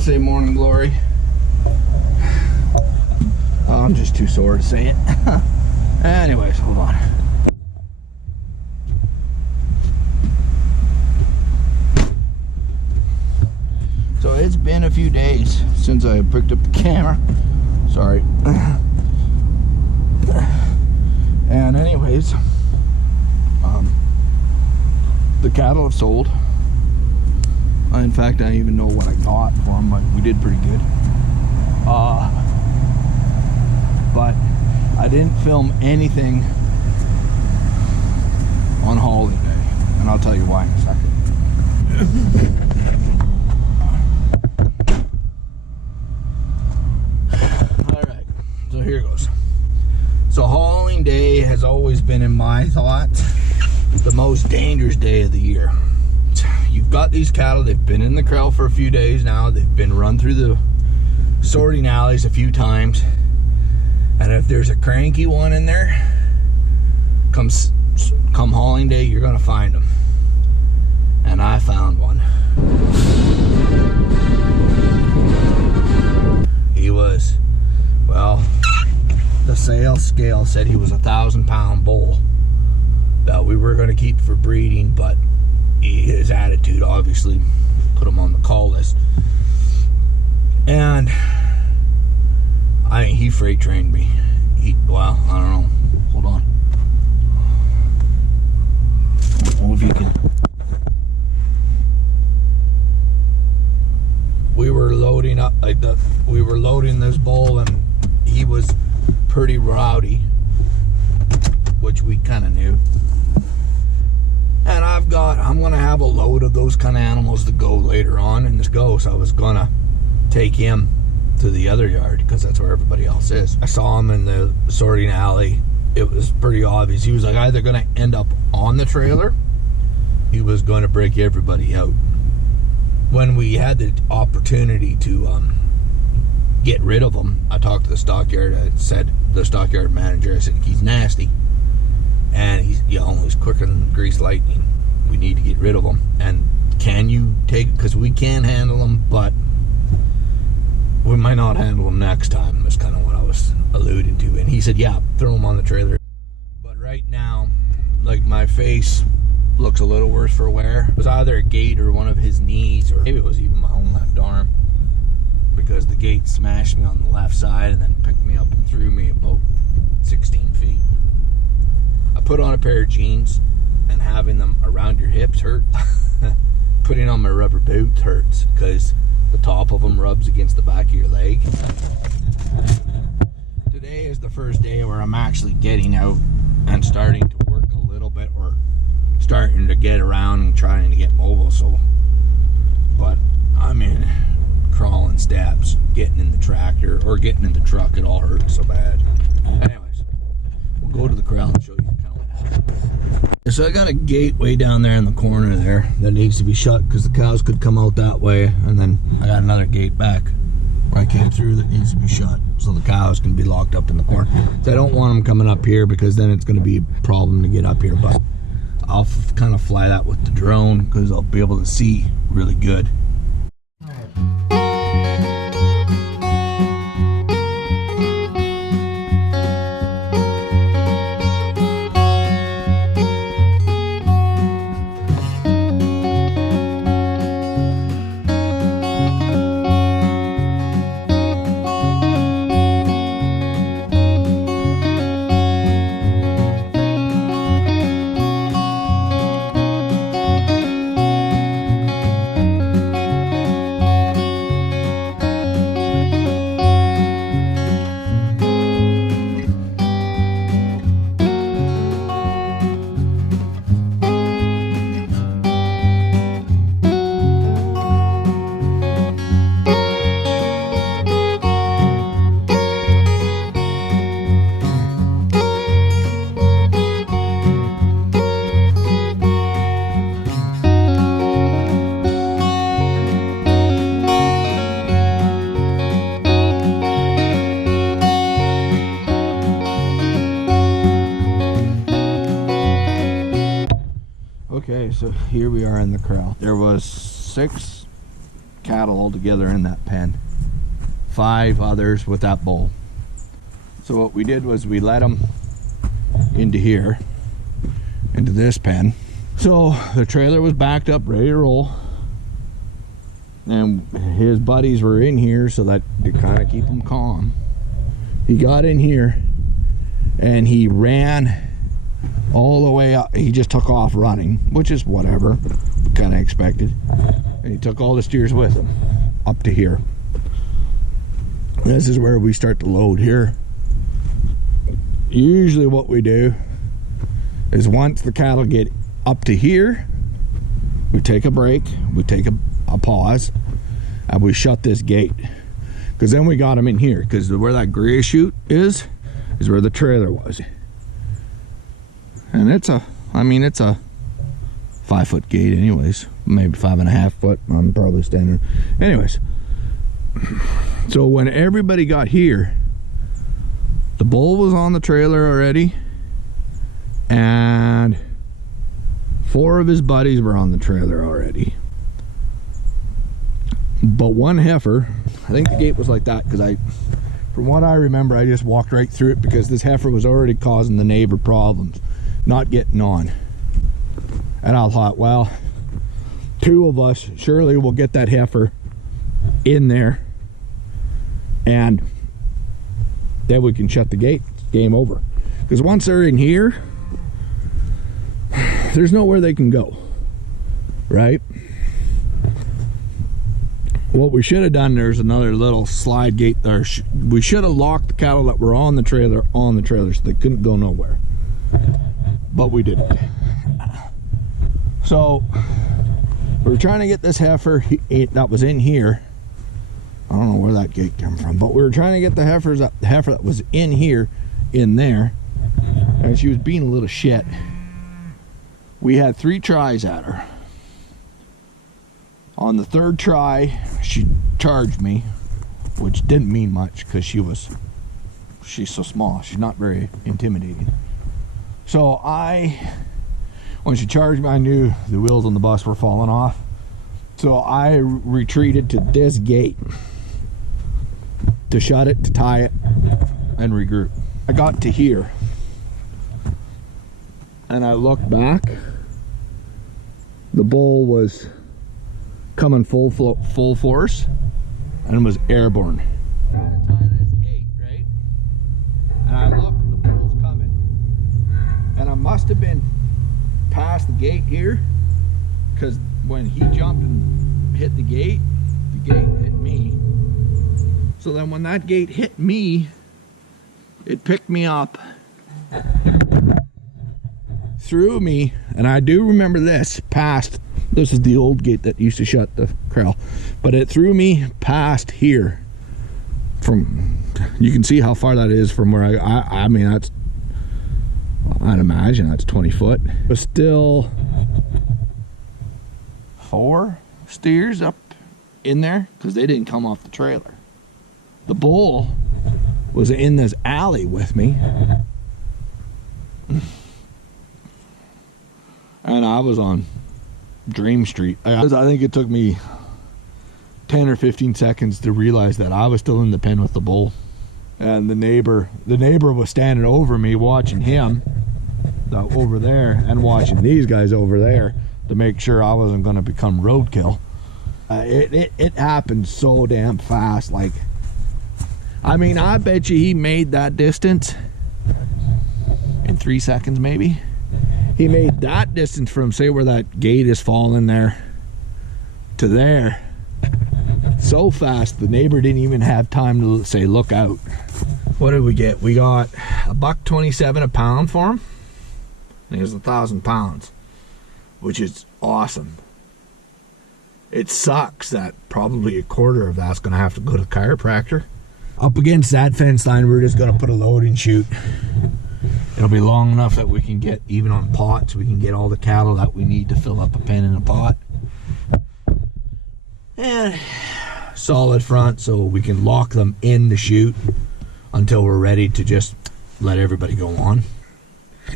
to say morning glory. Oh, I'm just too sore to say it. Anyways, hold on. So it's been a few days since I picked up the camera. Sorry. And anyways, the cattle have sold. In fact, I don't even know what I got for them, but we did pretty good. But I didn't film anything on holiday, and I'll tell you why in a second. Alright, so here goes. So hauling day has always been, in my thoughts, the most dangerous day of the year. You've got these cattle, they've been in the corral for a few days now, they've been run through the sorting alleys a few times, and if there's a cranky one in there, come hauling day, you're gonna find them. And I found one. He was, well, the sales scale said he was a 1,000-pound bull that we were gonna keep for breeding, but his attitude obviously put him on the call list. And he freight trained me. Well, I don't know. Hold on. I don't know if you can. We were loading up we were loading this bull, and he was pretty rowdy, which we kind of knew. And I'm gonna have a load of those kind of animals to go later on in this go, so I was gonna take him to the other yard because that's where everybody else is. I saw him in the sorting alley. It was pretty obvious. He was like either gonna end up on the trailer, he was gonna break everybody out. When we had the opportunity to get rid of him, I talked to the stockyard. I said, the stockyard manager, I said, he's nasty. And he's quicker than greased lightning. We need to get rid of him. And can you take, because we can handle him, but we might not handle him next time. That's kind of what I was alluding to. And he said, yeah, throw him on the trailer. But right now, like, my face looks a little worse for wear. It was either a gate or one of his knees, or maybe it was even my own left arm, because the gate smashed me on the left side and then picked me up and threw me about 16 feet. I put on a pair of jeans, and having them around your hips hurt. Putting on my rubber boots hurts because the top of them rubs against the back of your leg. Today is the first day where I'm actually getting out and starting to work a little bit, or starting to get around and trying to get mobile. So, but I'm in crawling steps, getting in the tractor or getting in the truck. It all hurts so bad. Anyways, we'll go to the corral and show you the count. So I got a gate way down there in the corner there that needs to be shut because the cows could come out that way, and then I got another gate back where I came through that needs to be shut so the cows can be locked up in the corner. So I don't want them coming up here because then it's going to be a problem to get up here, but I'll kind of fly that with the drone because I'll be able to see really good. Okay, so here we are in the corral. There was 6 cattle altogether in that pen. 5 others with that bull. So what we did was we let them into here, into this pen. So the trailer was backed up, ready to roll. And his buddies were in here so that to kind of keep him calm. He got in here and he ran all the way up. He just took off running, which is whatever, kind of expected. And he took all the steers with him up to here. This is where we start to load here. Usually what we do is once the cattle get up to here, we take a break, we take a pause, and we shut this gate, because then we got them in here, because where that gray chute is where the trailer was. And it's a 5-foot gate anyways, maybe 5.5 foot. I'm probably standing. Anyways, so when everybody got here, the bull was on the trailer already, and 4 of his buddies were on the trailer already. But one heifer, I think the gate was like that because from what I remember, I just walked right through it because this heifer was already causing the neighbor problems, not getting on. And I thought, well, 2 of us surely will get that heifer in there, and then we can shut the gate. Game over. Because once they're in here, there's nowhere they can go, right? What we should have done, there's another little slide gate there. We should have locked the cattle that were on the trailer so they couldn't go nowhere. But we didn't. So we were trying to get this heifer that was in here. I don't know where that gate came from, but we were trying to get the heifer that was in here, in there, and she was being a little shit. We had 3 tries at her. On the 3rd try, she charged me, which didn't mean much because she's so small. She's not very intimidating. So when she charged me, I knew the wheels on the bus were falling off. So I retreated to this gate to shut it, to tie it, and regroup. I got to here, and I looked back. The bull was coming full force, and was airborne. Trying to tie this gate, right? And I looked, the bull's coming, and I must have been past the gate here, because when he jumped and hit the gate hit me. So then when that gate hit me, it picked me up, threw me, and I do remember this, this is the old gate that used to shut the corral, but it threw me past here. You can see how far that is from where I mean, I'd imagine that's 20 foot. But still 4 steers up in there because they didn't come off the trailer. The bull was in this alley with me, and I was on Dream Street. I think it took me 10 or 15 seconds to realize that I was still in the pen with the bull, and the neighbor was standing over me watching him over there and watching these guys over there to make sure I wasn't going to become roadkill. It happened so damn fast. Like, I mean, I bet you he made that distance in 3 seconds maybe. He made that distance from, say, where that gate is falling there to there so fast the neighbor didn't even have time to say look out. What did we get? We got $1.27 a pound for him. And he was 1,000 pounds, which is awesome. It sucks that probably a quarter of that's going to have to go to the chiropractor. Up against that fence line, we're just going to put a loading chute. It'll be long enough that we can get, even on pots, we can get all the cattle that we need to fill up a pen in a pot. And solid front so we can lock them in the chute until we're ready to just let everybody go on.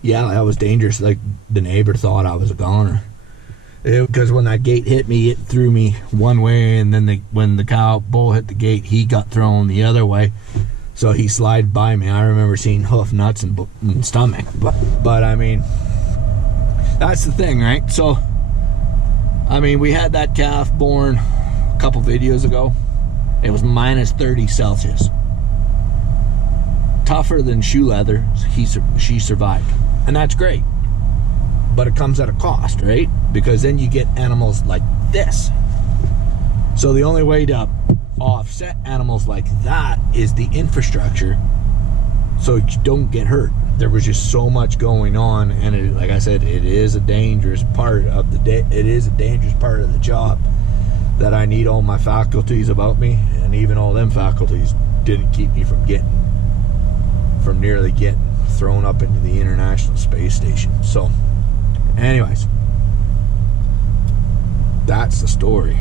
Yeah, that was dangerous. Like, the neighbor thought I was a goner. Because when that gate hit me, it threw me one way, and then when the bull hit the gate, he got thrown the other way. So he slid by me. I remember seeing hoof, nuts, and stomach. But I mean, that's the thing, right? So, I mean, we had that calf born a couple videos ago. It was minus 30 Celsius. Tougher than shoe leather. She survived. And that's great. But it comes at a cost, right? Because then you get animals like this. So the only way to offset animals like that is the infrastructure, so you don't get hurt. There was just so much going on, and like I said, it is a dangerous part of the day. It is a dangerous part of the job that I need all my faculties about me, and even all them faculties didn't keep me from nearly getting thrown up into the International Space Station. So anyways, that's the story.